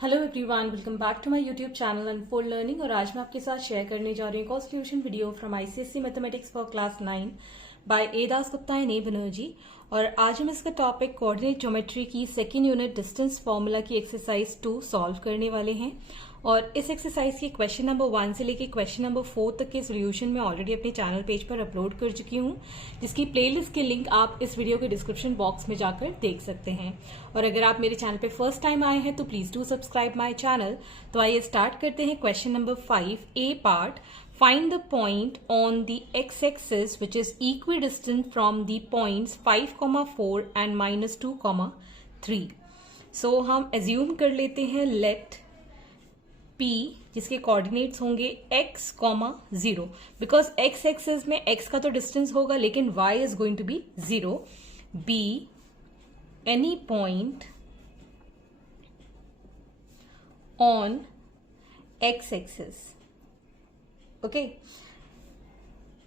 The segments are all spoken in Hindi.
Hello everyone, welcome back to my YouTube channel unfold learning. और आज मैं आपके साथ शेयर करने जा रही हूँ constitution video from ICSE mathematics for class 9 by A Das Gupta and A Banerjee. और आज हम इसका टॉपिक कोऑर्डिनेट ज्योमेट्री की सेकेंड यूनिट डिस्टेंस फॉर्मूला की एक्सरसाइज 2 सॉल्व करने वाले हैं। और इस एक्सरसाइज के क्वेश्चन नंबर 1 से लेकर क्वेश्चन नंबर 4 तक के सोल्यूशन मैं ऑलरेडी अपने चैनल पेज पर अपलोड कर चुकी हूँ, जिसकी प्लेलिस्ट के लिंक आप इस वीडियो के डिस्क्रिप्शन बॉक्स में जाकर देख सकते हैं। और अगर आप मेरे चैनल पे फर्स्ट टाइम आए हैं तो please do subscribe my channel. तो आइए स्टार्ट करते हैं question number 5 A part. Find the point on the x-axis which is equidistant from the points 5, 4 and -2, 3. So हम assume कर लेते हैं let P जिसके कोऑर्डिनेट्स होंगे x, 0 बिकॉज x एक्सिस में x का तो डिस्टेंस होगा लेकिन y is going to be 0. B any point on x axis, okay,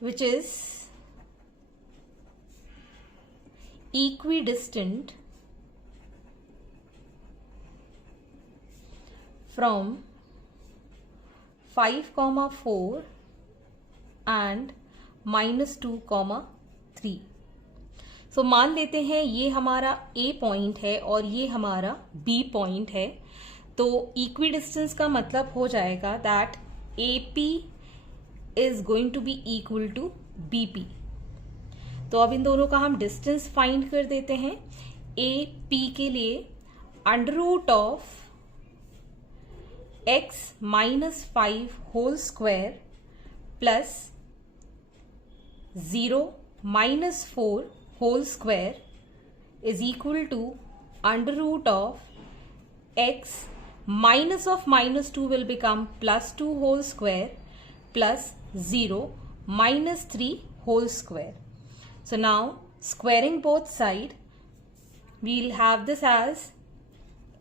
which is equidistant from 5, 4 and -2, 3. सो मान लेते हैं ये हमारा A पॉइंट है और ये हमारा B पॉइंट है। तो इक्विडिस्टेंस का मतलब हो जाएगा that AP is going to be equal to BP. तो अब इन दोनों का हम डिस्टेंस फाइंड कर देते हैं। AP के लिए under root of x -5 whole square plus 0 -4 whole square is equal to under root of x minus of -2 will become +2 whole square plus 0 -3 whole square. So now squaring both sides, we'll have this as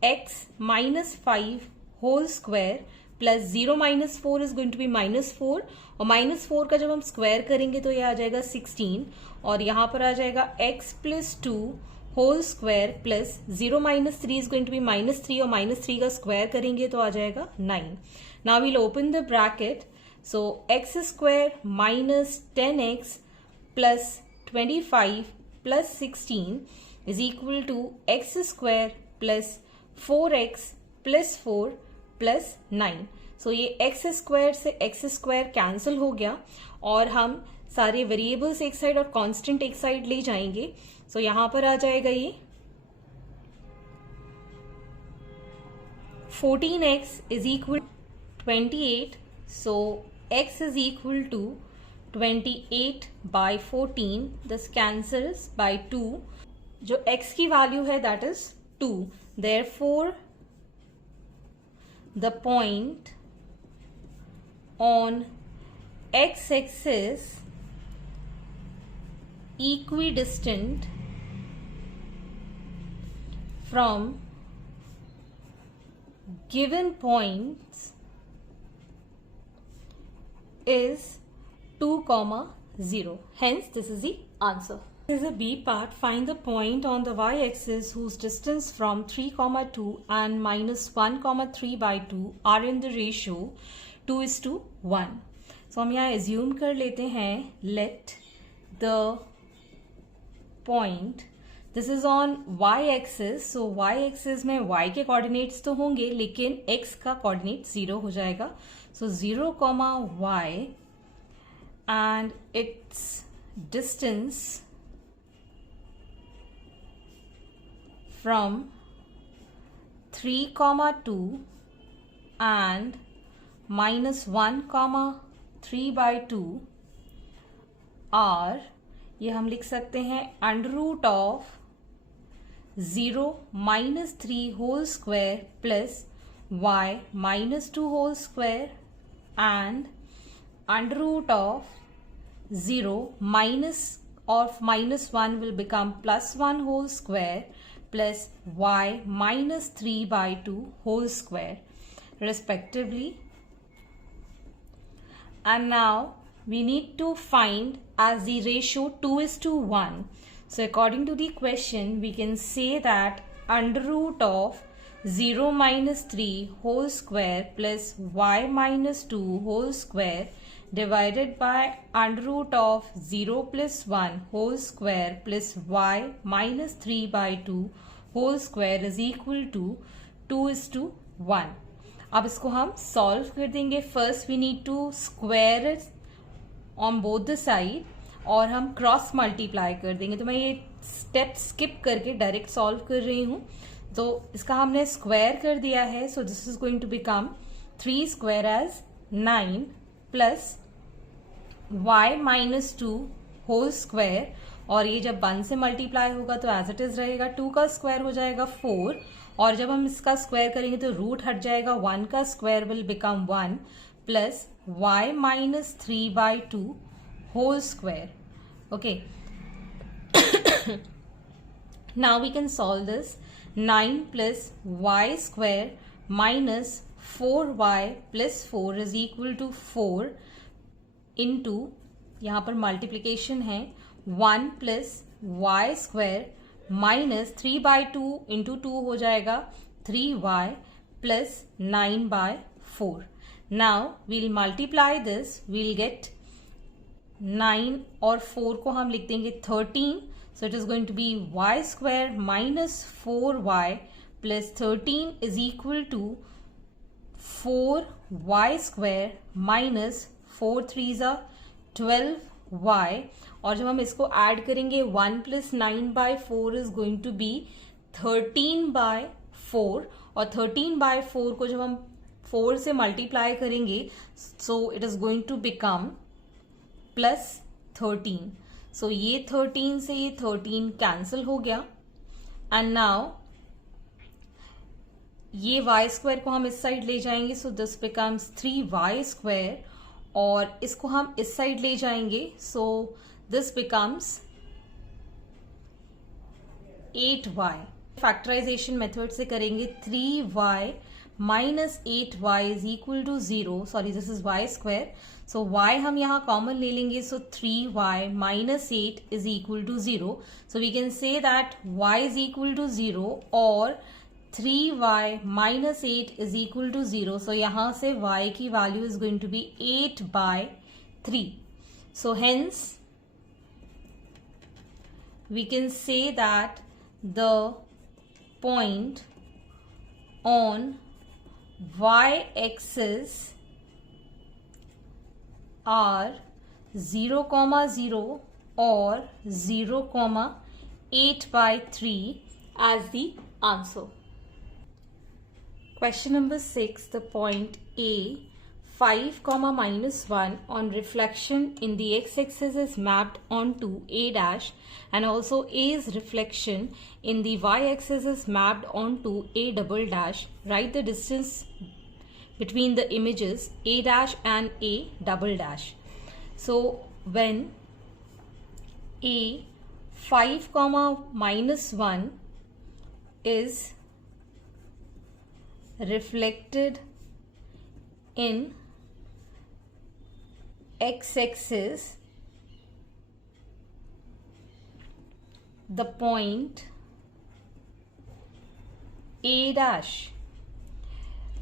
x -5 whole square plus 0 -4 is going to be -4 और -4 का जब हम स्क्वायर करेंगे तो ये आ जाएगा 16 और यहाँ पर आ जाएगा x + 2 whole square plus 0 -3 is going to be -3 और -3 का स्क्वायर करेंगे तो आ जाएगा 9. Now we'll open the bracket. So x square -10x plus 25 plus 16 is equal to x square plus 4x plus 4 plus 9. So ये x स्क्वायर से x स्क्वायर कैंसिल हो गया और हम सारे वेरिएबल्स एक साइड और कांस्टेंट एक साइड ले जाएंगे. सो यहां पर आ जाएगा ये 14x is equal 28. So x is equal to 28 by 14. This cancels by 2. जो x की वैल्यू है that is 2. Therefore the point on x axis equidistant from given points is 2, 0. Hence this is the answer. This is a B part. Find the point on the y-axis whose distance from 3, 2 and -1, 3 by 2 are in the ratio 2:1. So हम यहाँ assume कर लेते हैं let the point, this is on y-axis. so y-axis में y के कोऑर्डिनेट्स तो होंगे लेकिन x का कोऑर्डिनेट 0 हो जाएगा. so 0, y and its distance from 3, 2 and -1, 3 by 2 are, ये हम लिख सकते हैं under root of 0 -3 whole square plus y -2 whole square and under root of 0 -1 will become +1 whole square plus y -3 by 2 whole square respectively. And now we need to find as the ratio 2:1. So according to the question, we can say that under root of 0 minus 3 whole square plus y minus 2 whole square divided by under root of 0 plus 1 whole square plus y minus 3 by 2 whole square is equal to 2:1. अब इसको हम सॉल्व कर देंगे. First we need to square it on both the side और हम क्रॉस मल्टीप्लाई कर देंगे. तो मैं ये स्टेप स्किप करके डायरेक्ट सॉल्व कर रही हूँ. तो इसका हमने स्क्वायर कर दिया है. So this is going to become 3 square as 9 plus y minus 2 whole square, और ये जब 1 से मल्टीप्लाई होगा तो एज इट इज रहेगा. 2 का स्क्वायर हो जाएगा 4, और जब हम इसका स्क्वायर करेंगे तो रूट हट जाएगा. 1 का square will become 1 plus y minus 3 by 2 whole square. Okay, now we can solve this. 9 plus y square minus 4y plus 4 is equal to 4 into, यहाँ पर मल्टीप्लीकेशन है, 1 plus y square minus 3 by 2 into 2 हो जाएगा 3y plus 9 by 4. Now we'll multiply this, we'll get 9 और 4 को हम लिख देंगे 13. सो it is going to be y square minus 4y plus 13 is equal to 4y square minus 4 3 ज़ा 12y, और जब हम इसको ऐड करेंगे 1 plus 9 by 4 is going to be 13 by 4, और 13 बाय 4 को जब हम 4 से मल्टीप्लाई करेंगे so it is going to become plus 13. सो ये 13 से ये 13 कैंसिल हो गया. एंड नाउ ये y स्क्वायर को हम इस साइड ले जाएंगे. So this becomes 3y square, और इसको हम इस साइड ले जाएंगे. So this becomes 8y. Factorization method से करेंगे. 3y minus 8y is equal to 0. Sorry, this is y square. So y हम यहाँ कॉमन ले लेंगे. So 3y minus 8 is equal to 0. So we can say that y is equal to 0 और 3y minus 8 is equal to 0. So यहां से y की value is going to be 8 by 3. So hence we can say that the point on y-axis are 0, 0 or 0, 8 by 3 as the answer. Question number 6, the point A 5, minus 1 on reflection in the x-axis is mapped onto A dash, and also A's reflection in the y-axis is mapped onto A double dash. Write the distance between the images A dash and A double dash. So when A 5, minus 1 is reflected in x-axis, the point A dash.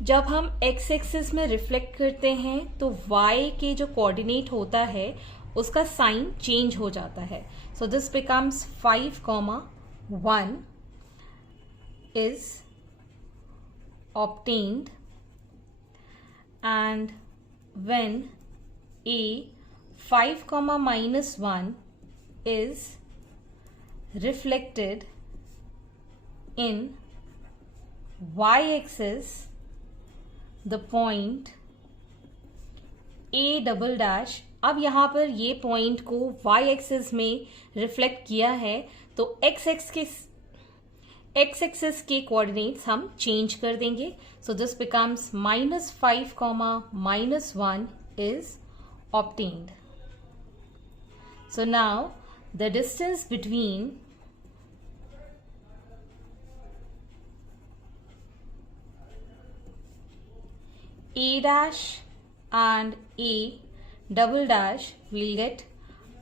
जब हम x-axis में रिफ्लेक्ट करते हैं तो y के जो कोऑर्डिनेट होता है उसका साइन चेंज हो जाता है. So this becomes 5, 1 is obtained, and when A 5, minus 1 is reflected in y-axis, the point A double dash. अब यहाँ पर ये पॉइंट को y-axis में रिफ्लेक्ट किया है तो x-axis के कोऑर्डिनेट्स हम चेंज कर देंगे. सो this becomes -5, minus 1 is obtained. So now the distance between A dash and A double dash, we'll get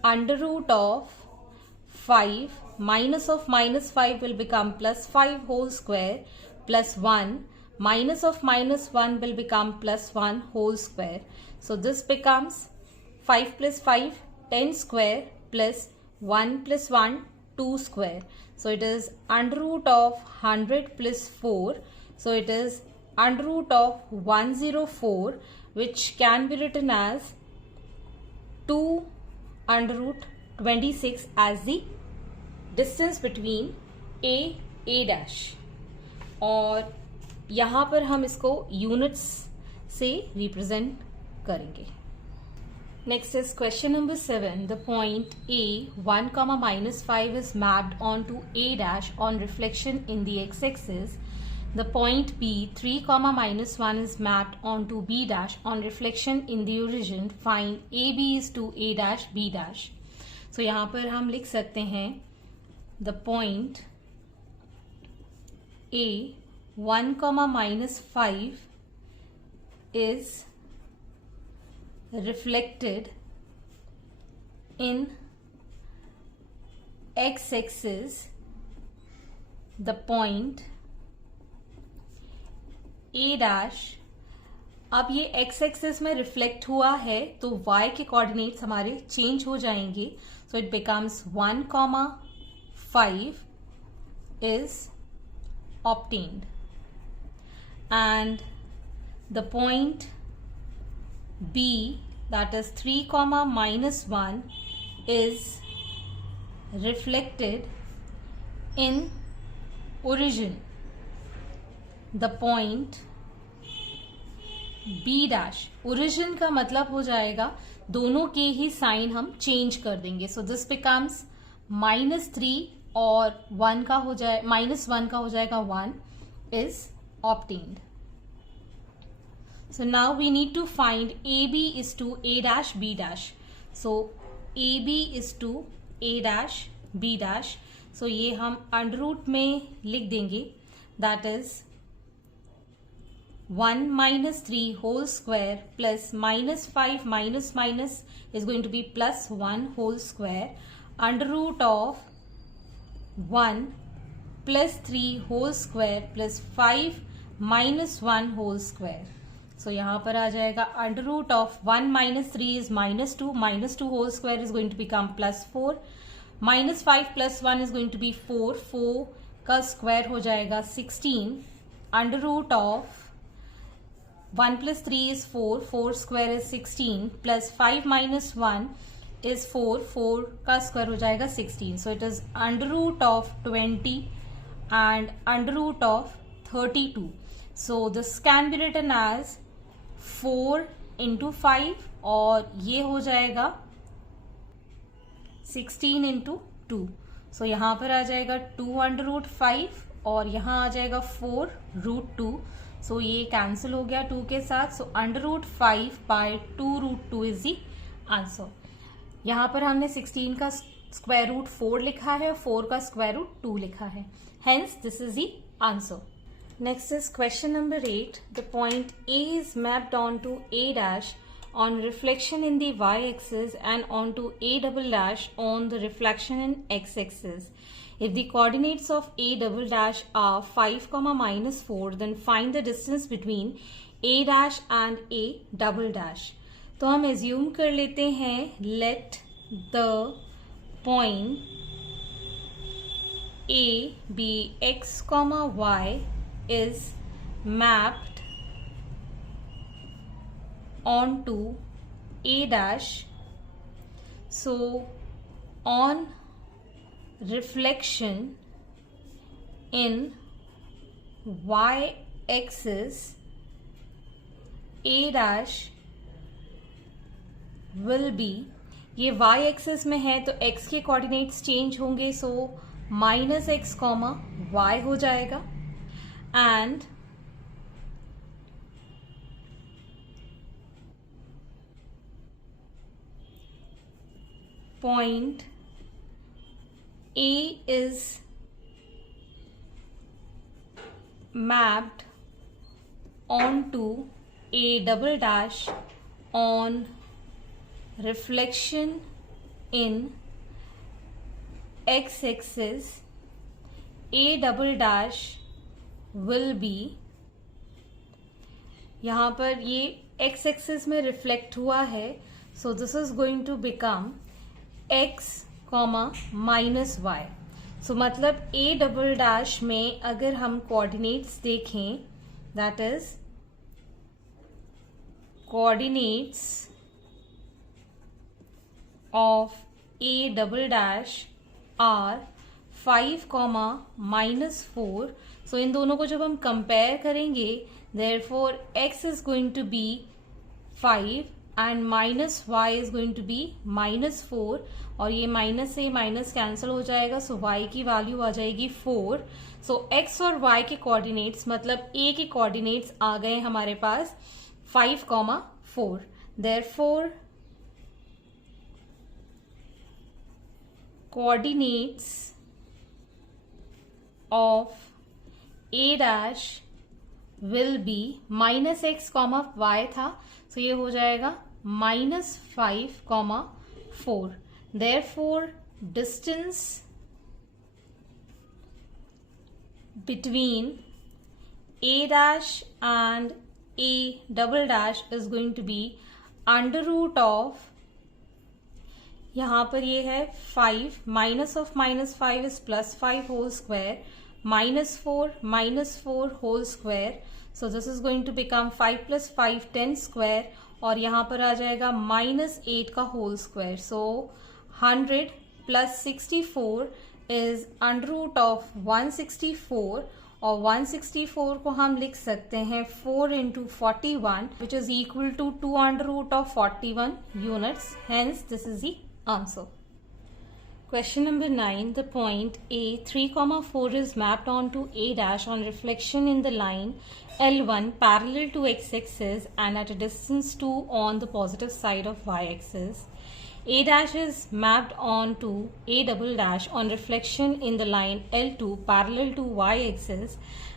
under root of 5, minus of minus 5 will become plus 5 whole square plus 1. Minus of minus 1 will become plus 1 whole square. So this becomes 5 plus 5, 10 square plus 1 plus 1, 2 square. So it is under root of 100 plus 4. So it is under root of 104, which can be written as 2 under root 26 as the distance between A dash. और यहाँ पर हम इसको यूनिट्स से रिप्रेजेंट करेंगे. Next is question number 7. The point A 1, minus 5 is mapped onto A dash on reflection in the x-axis. The point B 3, minus 1 is mapped onto B dash on reflection in the origin. Find AB is to A dash B dash. So यहाँ पर हम लिख सकते हैं the point A 1, minus 5 is reflected in x-axis. The point A dash, अब ये x-axis में रिफ्लेक्ट हुआ है तो y के कोऑर्डिनेट्स हमारे चेंज हो जाएंगे. So it becomes 1, 5 is obtained and the point B, that is 3, minus 1 is reflected in origin. The point B dash, origin का मतलब हो जाएगा दोनों के ही साइन हम चेंज कर देंगे. सो दिस बिकम्स -3 और 1 का हो जाए -1 का हो जाएगा 1 is obtained. So now we need to find AB is to A dash B dash. So AB is to A dash B dash. So ये हम अंडर रूट में लिख देंगे. That is 1 minus 3 whole square plus minus 5 minus minus is going to be plus 1 whole square under root of 1 plus 3 whole square plus 5 minus 1 whole square. So यहाँ पर आ जाएगा under root of 1 minus 3 is -2 whole square is going to become plus 4, minus 5 plus 1 is going to be 4 का स्क्वायर हो जाएगा 16 under root of 1 plus 3 is 4 square is 16 plus 5 minus 1 is 4 का स्क्वायर हो जाएगा 16. So it is under root of 20 and under root of 32. So this can be written as 4 into 5 और ये हो जाएगा 16 into 2. So यहाँ पर आ जाएगा 2 under root 5 और यहाँ आ जाएगा 4 root 2. So ये कैंसिल हो गया 2 के साथ. So under root 5 by 2 root 2 is the answer. यहाँ पर हमने 16 का स्क्वायर रूट 4 लिखा है, 4 का स्क्वायर रूट 2 लिखा है. Hence this is the answer. Next is question number 8. The point A is mapped onto A dash on reflection in the y-axis and onto A double dash on the reflection in x-axis. If the coordinates of A double dash are 5, minus 4, then find the distance between A dash and A double dash. तो हम एज्यूम कर लेते हैं let the point A be x, y is mapped onto A dash. So on reflection in y-axis, A dash will be, ये y-axis में है तो x के कोऑर्डिनेट्स चेंज होंगे. सो -x, y हो जाएगा and point A is mapped onto A double dash on reflection in x-axis. A double dash will be, यहाँ पर ये x एक्सिस में रिफ्लेक्ट हुआ है, so this is going to become x minus y. So मतलब a डबल डैश में अगर हम कोऑर्डिनेट्स देखें, that is coordinates of a double dash are 5, -4. So इन दोनों को जब हम कंपेयर करेंगे, therefore x is going to be 5 and minus y is going to be -4, और ये माइनस से माइनस कैंसिल हो जाएगा, सो y की वैल्यू आ जाएगी 4. सो x और y के कोऑर्डिनेट्स मतलब a के कोऑर्डिनेट्स आ गए हमारे पास 5, 4. Therefore coordinates of a dash will be -x, y था, so ये हो जाएगा -5, 4. Therefore, distance between a dash and a double dash is going to be under root of, यहाँ पर ये है 5, minus of -5 is +5 whole square, -4 whole square. So this is going to become 5 + 5 10 square, और यहाँ पर आ जाएगा -8 का whole square. So 100 + 64 is under root of 164, और 164 को हम लिख सकते हैं 4 × 41, which is equal to 2 under root of 41 units. Hence this is the answer. Question number 9. The point A 3, 4 is mapped onto A dash on reflection in the line L1 parallel to x-axis and at a distance 2 on the positive side of y-axis. A dash is mapped onto A double dash on reflection in the line L2 parallel to y-axis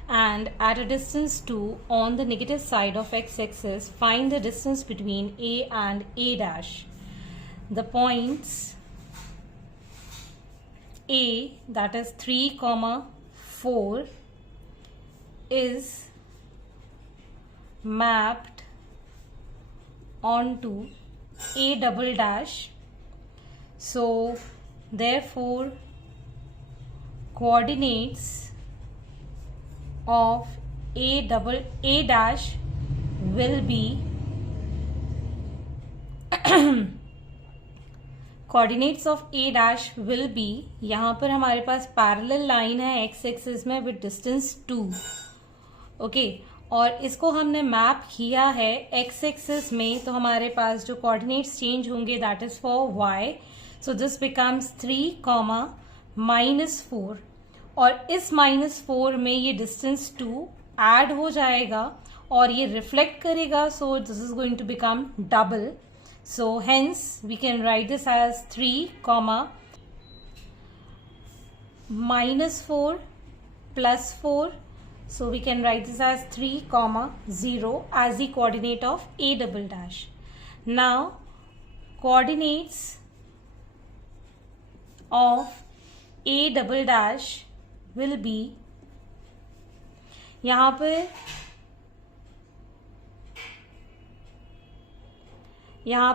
and at a distance 2 on the negative side of x-axis. Find the distance between A and A dash. The points A, that is 3, 4 is mapped onto A double dash. So therefore coordinates of A dash will be coordinates of A dash will be, यहाँ पर हमारे पास पैरेलल लाइन है एक्स एक्सिस में विद डिस्टेंस 2. ओके, और इसको हमने मैप किया है एक्स एक्सिस में, तो हमारे पास जो कोऑर्डिनेट्स चेंज होंगे that is for y. So this becomes 3, -4, और इस -4 में ये डिस्टेंस 2 ऐड हो जाएगा और ये रिफ्लेक्ट करेगा, so this is going to become double. So hence we can write this as 3, -4 + 4. So we can write this as 3, 0 as the coordinate of A double dash. Now coordinates of A double dash will be, यहाँ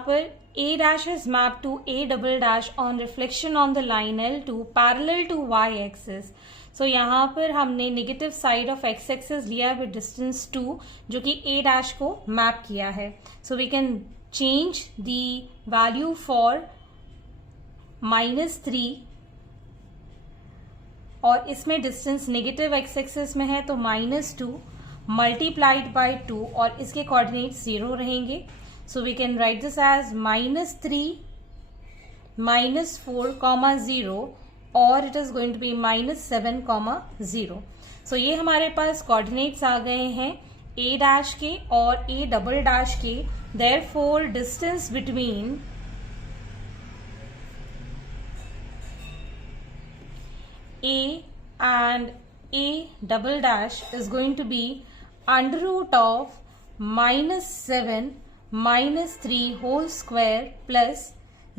पर A dash is mapped to A double dash on reflection on the line L2 parallel to y axis. So यहाँ पर हमने negative side of x axis लिया विद डिस्टेंस 2, जो कि A dash को मैप किया है. So we can change the value for -3, और इसमें डिस्टेंस नेगेटिव x एक्सिस में है तो -2 मल्टीप्लाइड बाय 2, और इसके कोऑर्डिनेट्स 0 रहेंगे. So we can write this as -3, -4, 0, or it is going to be -7, 0. So ये हमारे पास कोऑर्डिनेट्स आ गए हैं A dash के और A double dash के. Therefore distance between A and A double dash is going to be under root of -7 -3 whole square plus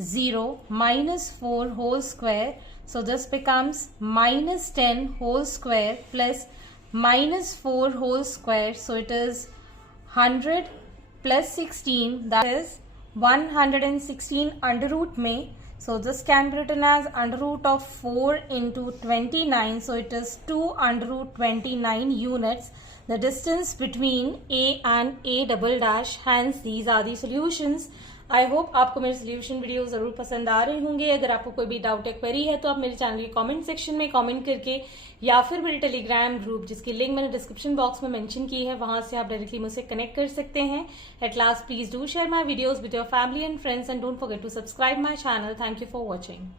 0 -4 whole square. So this becomes -10 whole square plus minus 4 whole square. So it is 100 plus 16, that is 116 under root में. So this can be written as under root of 4 into 29. So it is 2 under root 29 units. The distance between A and A double dash. Hence these are the solutions. I hope आपको मेरे सोल्यूशन वीडियो जरूर पसंद आ रहे होंगे. अगर आपको कोई भी डाउट या क्वेरी है तो आप मेरे चैनल के कमेंट सेक्शन में कमेंट करके या फिर मेरे टेलीग्राम ग्रुप जिसकी लिंक मैंने डिस्क्रिप्शन बॉक्स में मेंशन की है वहां से आप डायरेक्टली मुझसे कनेक्ट कर सकते हैं. At last please do share my videos with your family and friends and don't forget to subscribe my channel. Thank you for watching.